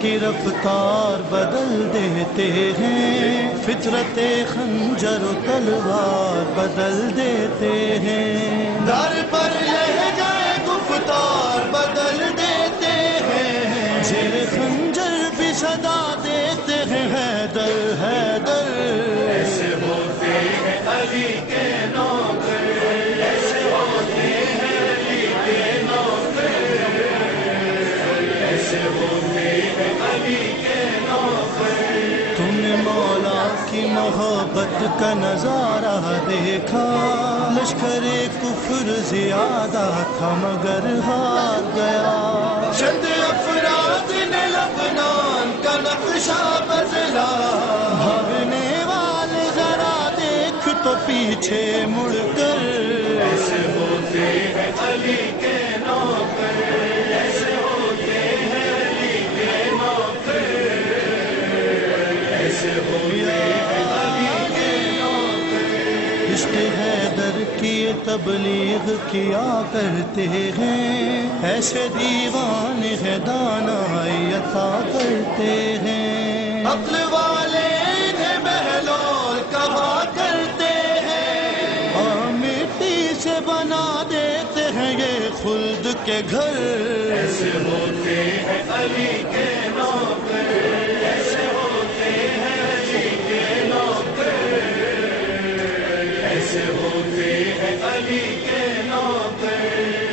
की रफ्तार बदल देते हैं, फितरते खंजर तलवार बदल देते हैं। दर पर लहजाए गुफ्तार बदल देते हैं, जेर खंजर भी सदा देते हैं हैदर हैदर। ऐसे होते हैं अली के नौकर, ऐसे होते हैं अली के नौकर, ऐसे होते हैं अली के नौकर। तुमने मौला की मोहब्बत का नजारा देखा, लश्करे कुफ्र ज्यादा था मगर हार गया। चंद अफराद ने लबनान का नक्शा बदला, भागने वाले जरा देख तो पीछे मुड़कर। ऐसे होते हैं अली के नौकर, ऐसे होते हैं अली के नौकर, ऐसे होते हैं अली के नौकर। इश्क हैदर की तबलीग किया करते हैं, ऐसे दीवाने हैं दानाई अता करते हैं। अक्ल वाले इन्हें बहलोल कहा करते हैं, और मिट्टी से बना देते हैं ये खुल्द के घर। ऐसे होते हैं अली के नौकर, ऐसे होते हैं अली के नौकर, ऐसे होते हैं अली के नौकर।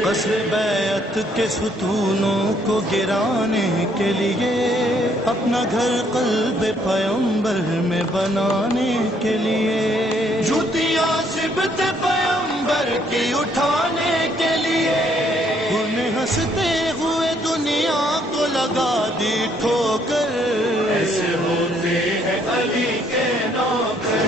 कसर बैत के सुतूनों को गिराने के लिए, अपना घर क़ल्ब पैगंबर में बनाने के लिए, जूतियां सिबत पैगंबर की उठाने के लिए, उन्हें हंसते हुए दुनिया को लगा दी ठोकर। ऐसे होते हैं अली के नौकर।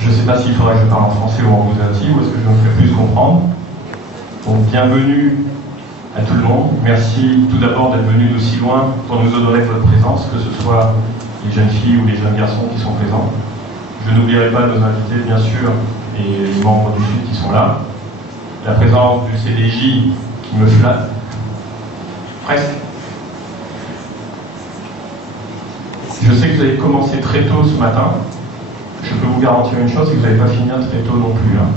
Je ne sais pas s'il faudrait que je parle en français ou en Guzati, ou est-ce que je me ferai plus comprendre. Donc bienvenue à tout le monde. Merci tout d'abord d'être venus d'aussi loin pour nous honorer de votre présence, que ce soit les jeunes filles ou les jeunes garçons qui sont présents. Je n'oublierai pas nos invités, bien sûr, et les membres du FIT qui sont là. La présence du CDJ qui me flatte. Presque. Je sais que vous avez commencé très tôt ce matin. Je peux vous garantir une chose, c'est que vous n'allez pas finir très tôt non plus. Hein.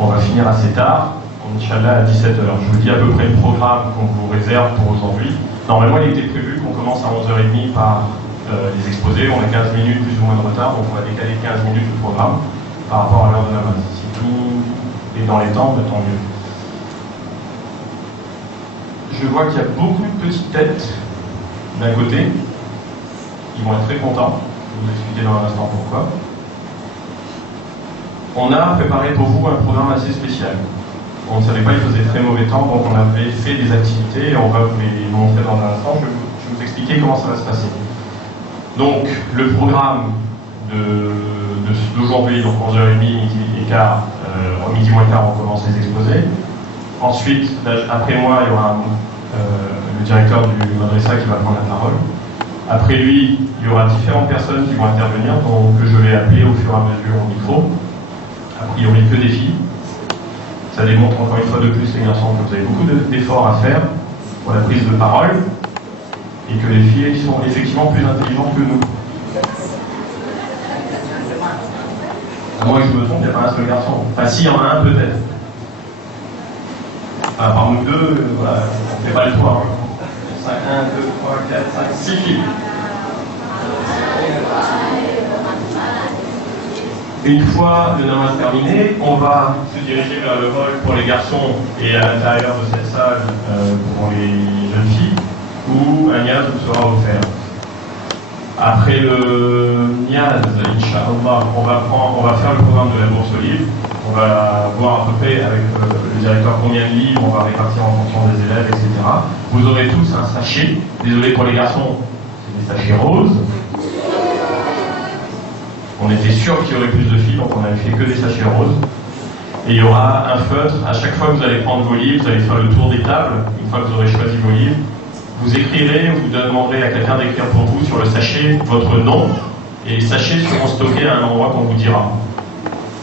On va finir assez tard, Inch'Allah à 17h. Je vous dis à peu près le programme qu'on vous réserve pour aujourd'hui. Normalement, il était prévu qu'on commence à 11h30 par les exposés. On a 15 minutes plus ou moins de retard, donc on va décaler 15 minutes le programme par rapport à l'heure de namaz. Si tout est dans les temps, tant mieux. Je vois qu'il y a beaucoup de petites têtes d'un côté. Ils vont être très contents. Je vais vous expliquer dans un instant pourquoi. On a préparé pour vous un programme assez spécial. On ne savait pas, il faisait très mauvais temps, donc on avait fait des activités et on va vous les montrer dans un instant. Je vais vous expliquer comment ça va se passer. Donc, le programme d'aujourd'hui, donc 11h30, midi et quart, midi moins quart, on commence les exposés. Ensuite, après moi, il y aura le directeur du Madrasa qui va prendre la parole. Après lui, il y aura différentes personnes qui vont intervenir, donc que je vais appeler au fur et à mesure au micro. A priori que des filles. Ça démontre encore une fois de plus, les garçons, que vous avez beaucoup d'efforts à faire pour la prise de parole et que les filles sont effectivement plus intelligentes que nous. À moins que je me trompe, il n'y a pas un seul garçon. Enfin, si, il y en a un peut-être. Enfin, par nous deux, voilà, on ne fait pas le tour. 1, 2, 3, 4, 5, 6 filles. Une fois le namaz terminé, on va se diriger vers le hall pour les garçons et à l'intérieur de cette salle pour les jeunes filles, où un niaz vous sera offert. Après le niaz, Inch'Allah, on va faire le programme de la bourse aux livres. On va voir à peu près avec le directeur combien de livres on va répartir en fonction des élèves, etc. Vous aurez tous un sachet. Désolé pour les garçons, c'est des sachets roses. On était sûr qu'il y aurait plus de filles, donc on n'avait fait que des sachets roses. Et il y aura un feutre. À chaque fois que vous allez prendre vos livres, vous allez faire le tour des tables. Une fois que vous aurez choisi vos livres, vous écrirez, vous demanderez à quelqu'un d'écrire pour vous sur le sachet votre nom, et les sachets seront stockés à un endroit qu'on vous dira.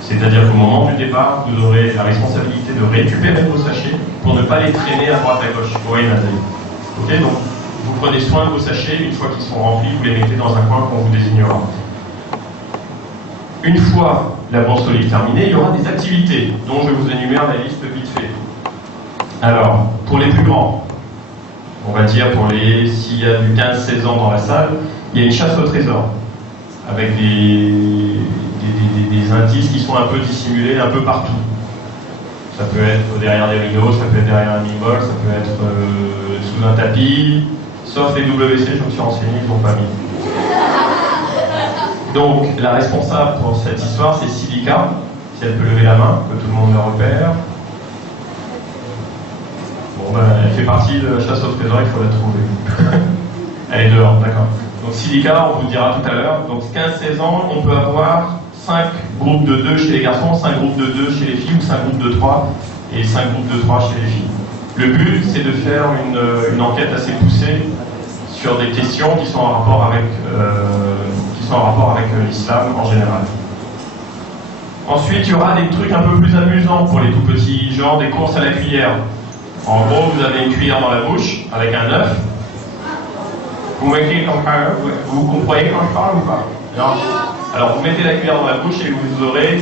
C'est-à-dire qu'au moment du départ, vous aurez la responsabilité de récupérer vos sachets pour ne pas les traîner à droite à gauche. Ok, donc vous prenez soin de vos sachets, une fois qu'ils sont remplis, vous les mettez dans un coin qu'on vous désignera. Une fois la bourse solide terminée, il y aura des activités dont je vous énumère la liste vite fait. Alors, pour les plus grands, on va dire s'il y a du 15-16 ans dans la salle, il y a une chasse au trésor avec des indices qui sont un peu dissimulés un peu partout. Ça peut être derrière des rideaux, ça peut être derrière un mini-bol, ça peut être sous un tapis, sauf les WC, je me suis renseigné, ils n'ont pas mis. Donc, la responsable pour cette histoire, c'est Silica, si elle peut lever la main, que tout le monde le repère. Bon, ben, elle fait partie de la chasse au trésor, il faut la trouver. Elle est dehors, d'accord. Donc Silica, on vous le dira tout à l'heure. Donc 15-16 ans, on peut avoir 5 groupes de 2 chez les garçons, 5 groupes de 2 chez les filles, ou 5 groupes de 3 et 5 groupes de 3 chez les filles. Le but, c'est de faire une enquête assez poussée sur des questions qui sont en rapport avec l'islam en général. Ensuite, il y aura des trucs un peu plus amusants pour les tout petits, genre des courses à la cuillère. En gros, vous avez une cuillère dans la bouche avec un œuf. Vous mettez comme ça, vous comprenez quand je parle ou pas? Non. Alors vous mettez la cuillère dans la bouche et vous aurez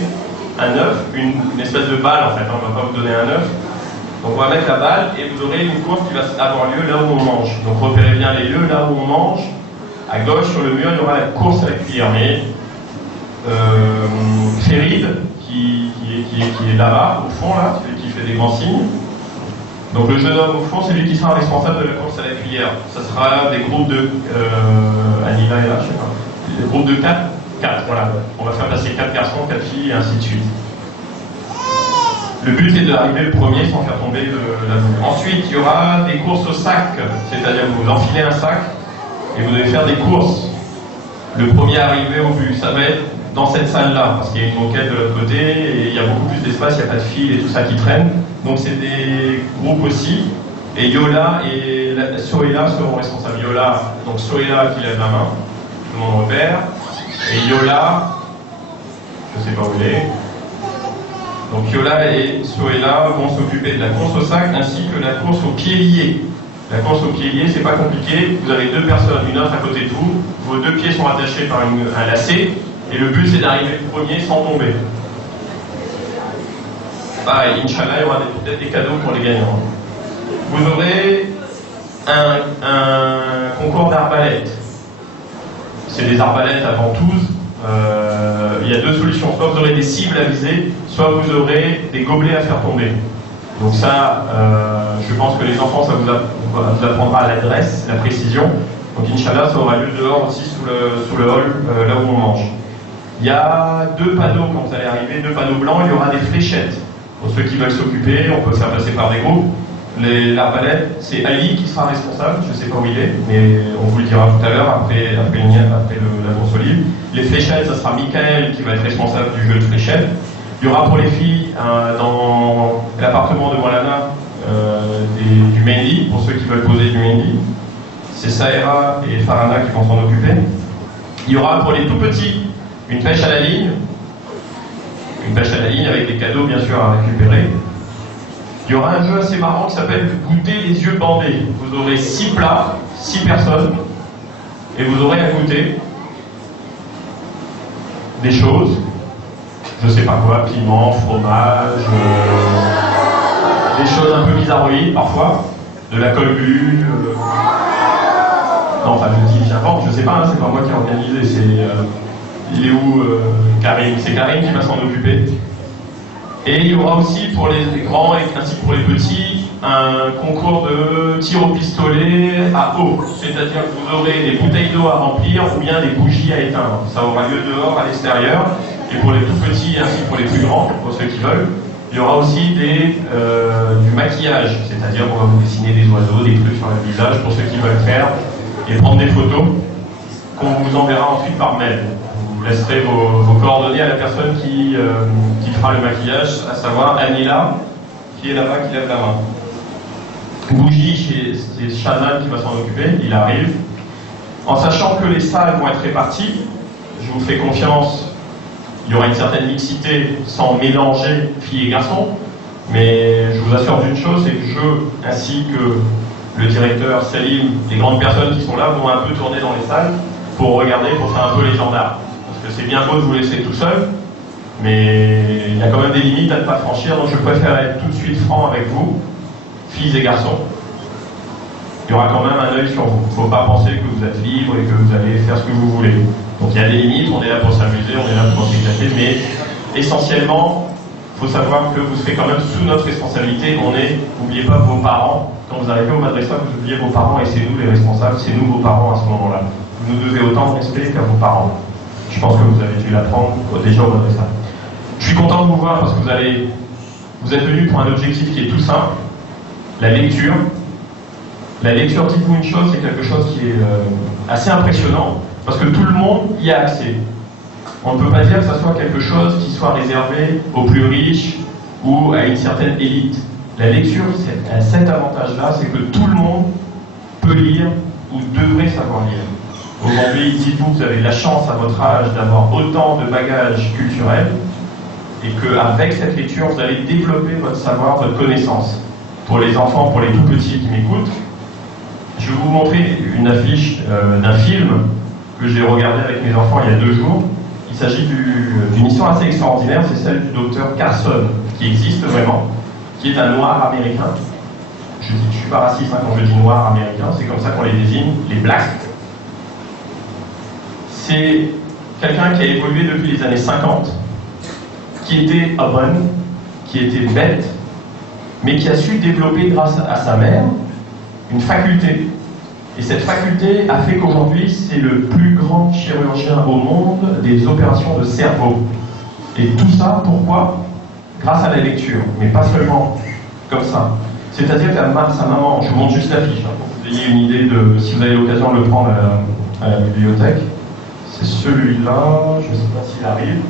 un œuf, une espèce de balle en fait, on ne va pas vous donner un œuf. Donc on va mettre la balle et vous aurez une course qui va avoir lieu là où on mange. Donc repérez bien les lieux là où on mange. À gauche sur le mur il y aura la course à la cuillère. Mais Ferid, qui est là-bas, au fond là, celui qui fait des grands signes. Donc le jeune homme au fond, c'est lui qui sera responsable de la course à la cuillère. Ça sera des groupes de... Anila est là, je sais pas. Des groupes de 4, voilà. On va faire passer 4 garçons, 4 filles, et ainsi de suite. Le but est d'arriver le premier sans faire tomber la boule. Ensuite, il y aura des courses au sac, c'est-à-dire que vous enfilez un sac et vous devez faire des courses. Le premier arrivé au but, ça va être dans cette salle-là, parce qu'il y a une moquette de l'autre côté, et il y a beaucoup plus d'espace, il n'y a pas de fil et tout ça qui traîne. Donc c'est des groupes aussi, et Yola et Sohéla seront responsables. Yola, donc Sohéla qui lève la main, tout le monde repère, et Yola, je ne sais pas où il est. Donc Yola et Sohéla vont s'occuper de la course au sac ainsi que la course au pied lié. La course au pied lié, c'est pas compliqué, vous avez 2 personnes, une autre à côté de vous, vos 2 pieds sont attachés par un lacet, et le but c'est d'arriver le premier sans tomber. Pareil, Inch'Allah, il y aura peut-être des cadeaux pour les gagnants. Vous aurez un concours d'arbalètes. C'est des arbalètes à ventouses. Il y a 2 solutions. Soit vous aurez des cibles à viser, soit vous aurez des gobelets à faire tomber. Donc ça, je pense que les enfants, ça vous apprendra l'adresse, la précision. Donc Inch'Allah, ça aura lieu dehors aussi sous le hall, là où on mange. Il y a 2 panneaux quand vous allez arriver, 2 panneaux blancs, il y aura des fléchettes. Pour ceux qui veulent s'occuper, on peut se faire passer par des groupes. L'arbalète, c'est Ali qui sera responsable, je ne sais pas où il est, mais on vous le dira tout à l'heure, après la course au livre. Les fléchettes, ça sera Michael qui va être responsable du jeu de fléchettes. Il y aura pour les filles, dans l'appartement de Molana, du Mendi, pour ceux qui veulent poser du Mendi. C'est Saïra et Farana qui vont s'en occuper. Il y aura pour les tout petits une pêche à la ligne. Une pêche à la ligne avec des cadeaux bien sûr à récupérer. Il y aura un jeu assez marrant qui s'appelle goûter les yeux bandés. Vous aurez 6 plats, 6 personnes, et vous aurez à goûter des choses, je sais pas quoi, piment, fromage, des choses un peu bizarroïdes parfois, de la colbune. Non, enfin je dis j'invente, je sais pas, hein, c'est pas moi qui ai organisé, il est où Karim? C'est Karim qui va s'en occuper. Et il y aura aussi pour les grands ainsi que pour les petits un concours de tir au pistolet à eau. C'est-à-dire que vous aurez des bouteilles d'eau à remplir ou bien des bougies à éteindre. Ça aura lieu dehors, à l'extérieur. Et pour les tout petits ainsi que pour les plus grands, pour ceux qui veulent, il y aura aussi du maquillage. C'est-à-dire qu'on va vous dessiner des oiseaux, des trucs sur le visage pour ceux qui veulent faire et prendre des photos qu'on vous enverra ensuite par mail. Vous laisserez vos coordonnées à la personne qui fera le maquillage, à savoir Anila, qui est là-bas, qui lève la main. bougie, c'est Shazam qui va s'en occuper, il arrive. En sachant que les salles vont être réparties, je vous fais confiance, il y aura une certaine mixité sans mélanger filles et garçons, mais je vous assure d'une chose, c'est que je, ainsi que le directeur, Salim, les grandes personnes qui sont là, vont un peu tourner dans les salles pour regarder, pour faire un peu les gendarmes. Parce que c'est bien beau de vous laisser tout seul, mais il y a quand même des limites à ne pas franchir, donc je préfère être tout de suite franc avec vous, filles et garçons. Il y aura quand même un œil sur vous. Il ne faut pas penser que vous êtes libre et que vous allez faire ce que vous voulez. Donc il y a des limites, on est là pour s'amuser, on est là pour s'éclater, mais essentiellement, il faut savoir que vous serez quand même sous notre responsabilité. N'oubliez pas vos parents. Quand vous arrivez au madrasa, vous oubliez vos parents et c'est nous les responsables, c'est nous vos parents à ce moment-là. Vous nous devez autant de respect qu'à vos parents. Je pense que vous avez dû l'apprendre déjà au madrasa. Je suis content de vous voir parce que vous êtes venus pour un objectif qui est tout simple, la lecture. La lecture, dites-vous une chose, c'est quelque chose qui est assez impressionnant, parce que tout le monde y a accès. On ne peut pas dire que ce soit quelque chose qui soit réservé aux plus riches ou à une certaine élite. La lecture, c'est cet avantage-là, c'est que tout le monde peut lire ou devrait savoir lire. Aujourd'hui, dites-vous que vous avez la chance à votre âge d'avoir autant de bagages culturels et qu'avec cette lecture, vous allez développer votre savoir, votre connaissance. Pour les enfants, pour les tout petits qui m'écoutent, je vais vous montrer une affiche d'un film que j'ai regardé avec mes enfants il y a 2 jours. Il s'agit d'une histoire assez extraordinaire, c'est celle du docteur Carson, qui existe vraiment, qui est un noir américain. Je ne suis pas raciste quand je dis noir américain, c'est comme ça qu'on les désigne, les blacks. C'est quelqu'un qui a évolué depuis les années 50, qui était urban, qui était bête, mais qui a su développer grâce à sa mère une faculté. Et cette faculté a fait qu'aujourd'hui, c'est le plus grand chirurgien au monde des opérations de cerveau. Et tout ça, pourquoi? Grâce à la lecture, mais pas seulement comme ça. C'est-à-dire que sa maman, je vous montre juste l'affiche, pour que vous ayez une idée de, si vous avez l'occasion de le prendre à la bibliothèque. C'est celui-là, je ne sais pas s'il arrive.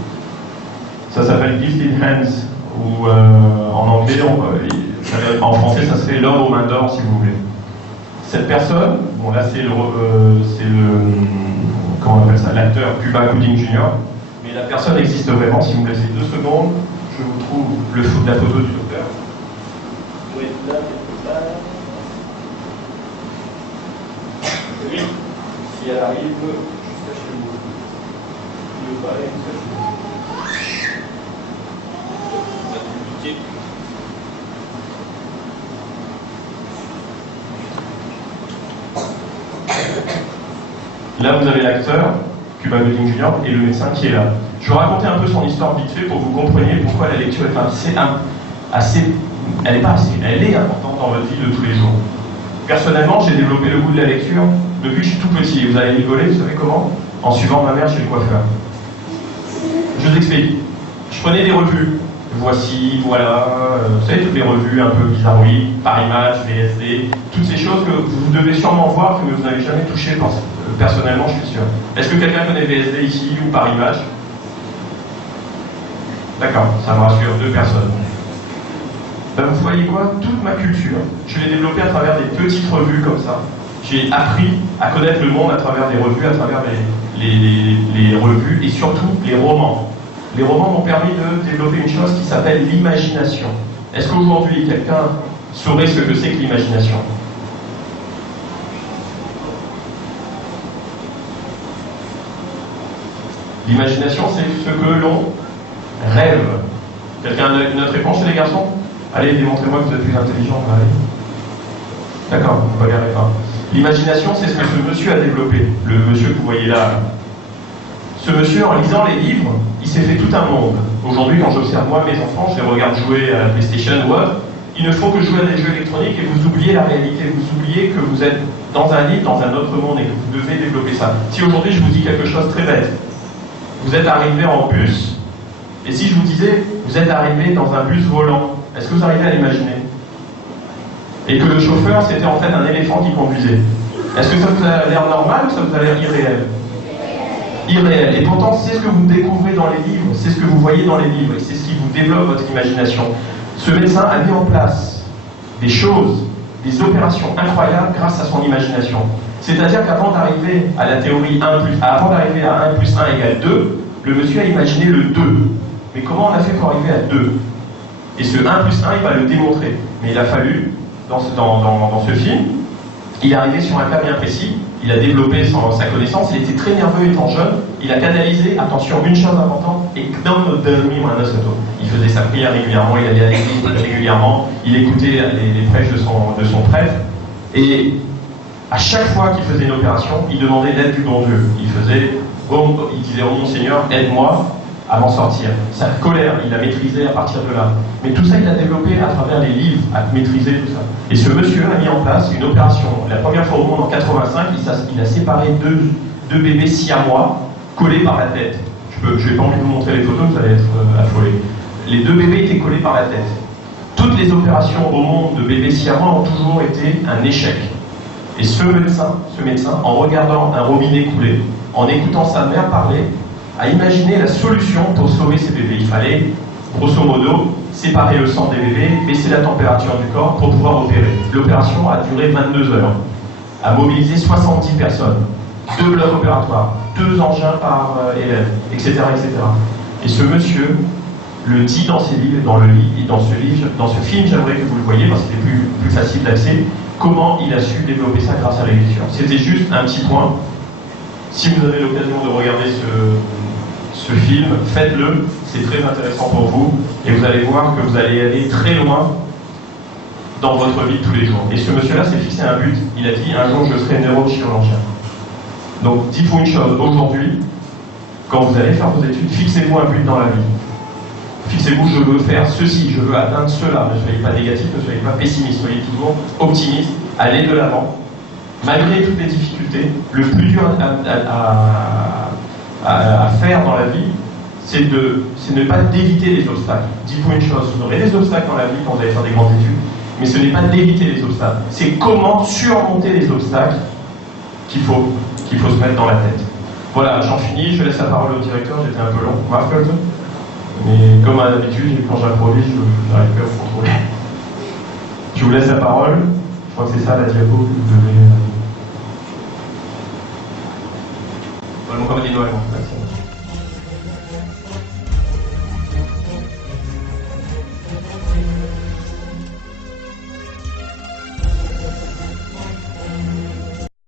Ça s'appelle Gifted Hands, ou en anglais, en français, ça serait l'homme aux mains d'or, si vous voulez. Cette personne, bon là c'est le comment on appelle ça, l'acteur Cuba Gooding Jr., mais la personne existe vraiment. Si vous me laissez 2 secondes, je vous trouve la photo du docteur. Oui, là, quelque part. Oui, si elle arrive, jusqu'à chez vous. Il veut parler jusqu'à chez vous. Ça c'est compliqué. Là, vous avez l'acteur, Cuba Gooding Jr., et le médecin qui est là. Je vais raconter un peu son histoire vite fait pour que vous compreniez pourquoi la lecture est elle est importante dans votre vie de tous les jours. Personnellement, j'ai développé le goût de la lecture depuis que je suis tout petit. Vous allez rigoler, vous savez comment? En suivant ma mère chez le coiffeur. Je vous explique. Je prenais des revues. Voici, voilà, vous savez, toutes les revues un peu bizarroïdes, Paris Match, VSD, toutes ces choses que vous devez sûrement voir, que vous n'avez jamais touché personnellement, je suis sûr. Est-ce que quelqu'un connaît VSD ici ou Paris Match? D'accord, ça me rassure, 2 personnes. Ben, vous voyez quoi? Toute ma culture, je l'ai développée à travers des petites revues comme ça. J'ai appris à connaître le monde à travers des revues, à travers les revues et surtout les romans. Les romans m'ont permis de développer une chose qui s'appelle l'imagination. Est-ce qu'aujourd'hui, quelqu'un saurait ce que c'est que l'imagination? L'imagination, c'est ce que l'on rêve. Quelqu'un a une autre réponse chez les garçons? Allez, démontrez-moi que vous êtes plus intelligent. Allez. D'accord, on ne bagarrez pas. L'imagination, c'est ce que ce monsieur a développé. Le monsieur que vous voyez là. Ce monsieur, en lisant les livres, il s'est fait tout un monde. Aujourd'hui, quand j'observe moi mes enfants, je les regarde jouer à la PlayStation ou autre, ils ne font que jouer à des jeux électroniques et vous oubliez la réalité. Vous oubliez que vous êtes dans un livre, dans un autre monde et que vous devez développer ça. Si aujourd'hui, je vous dis quelque chose de très bête, vous êtes arrivé en bus, et si je vous disais, vous êtes arrivé dans un bus volant, est-ce que vous arrivez à l'imaginer? Et que le chauffeur, c'était en fait un éléphant qui conduisait. Est-ce que ça vous a l'air normal ou ça vous a l'air irréel? Irréel. Et pourtant, c'est ce que vous découvrez dans les livres, c'est ce que vous voyez dans les livres, et c'est ce qui vous développe votre imagination. Ce médecin a mis en place des choses des opérations incroyables grâce à son imagination. C'est-à-dire qu'avant d'arriver à la théorie avant d'arriver à 1 plus 1 égale 2, le monsieur a imaginé le 2. Mais comment on a fait pour arriver à 2? Et ce 1 plus 1, il va le démontrer. Mais il a fallu, dans ce film, il est arrivé sur un cas bien précis, il a développé sa connaissance, il était très nerveux étant jeune, il a canalisé, attention, une chose importante, et il faisait sa prière régulièrement, il allait à l'église régulièrement, il écoutait les prêches de son prêtre, et à chaque fois qu'il faisait une opération, il demandait l'aide du bon Dieu. Il disait, oh mon Seigneur, aide-moi à m'en sortir. Sa colère, il la maîtrisait à partir de là. Mais tout ça, il l'a développé à travers les livres, à maîtriser tout ça. Et ce monsieur a mis en place une opération. La première fois au monde, en 85, il a séparé deux bébés siamois collés par la tête. Je n'ai pas envie de vous montrer les photos, vous allez être affolés. Les deux bébés étaient collés par la tête. Toutes les opérations au monde de bébés siamois ont toujours été un échec. Et ce médecin, en regardant un robinet couler, en écoutant sa mère parler, a imaginé la solution pour sauver ces bébés. Il fallait, grosso modo, séparer le sang des bébés, baisser la température du corps pour pouvoir opérer. L'opération a duré 22 heures, a mobilisé 70 personnes, 2 blocs opératoires, 2 engins par élève, etc., etc. Et ce monsieur le dit dans ses livres, dans ce film, j'aimerais que vous le voyez parce qu'il est plus facile d'accès, comment il a su développer ça grâce à l'écriture. C'était juste un petit point. Si vous avez l'occasion de regarder ce film, faites-le, c'est très intéressant pour vous, et vous allez voir que vous allez aller très loin dans votre vie de tous les jours. Et ce monsieur-là s'est fixé un but, il a dit, un jour je serai neurochirurgien. Donc dites-vous une chose, aujourd'hui, quand vous allez faire vos études, fixez-vous un but dans la vie. Fixez-vous, je veux faire ceci, je veux atteindre cela. Ne soyez pas négatif, ne soyez pas pessimiste, soyez toujours optimiste, allez de l'avant. Malgré toutes les difficultés, le plus dur à faire dans la vie, c'est ne pas d'éviter les obstacles. Dites-vous une chose, vous aurez des obstacles dans la vie quand vous allez faire des grandes études, mais ce n'est pas d'éviter les obstacles, c'est comment surmonter les obstacles qu'il faut se mettre dans la tête. Voilà, j'en finis, je laisse la parole au directeur, j'étais un peu long, Marc, mais comme à l'habitude, quand j'improvise, je n'arrive plus à vous contrôler. Je vous laisse la parole, je crois que c'est ça la diapo que vous devez... Mohamed Noël,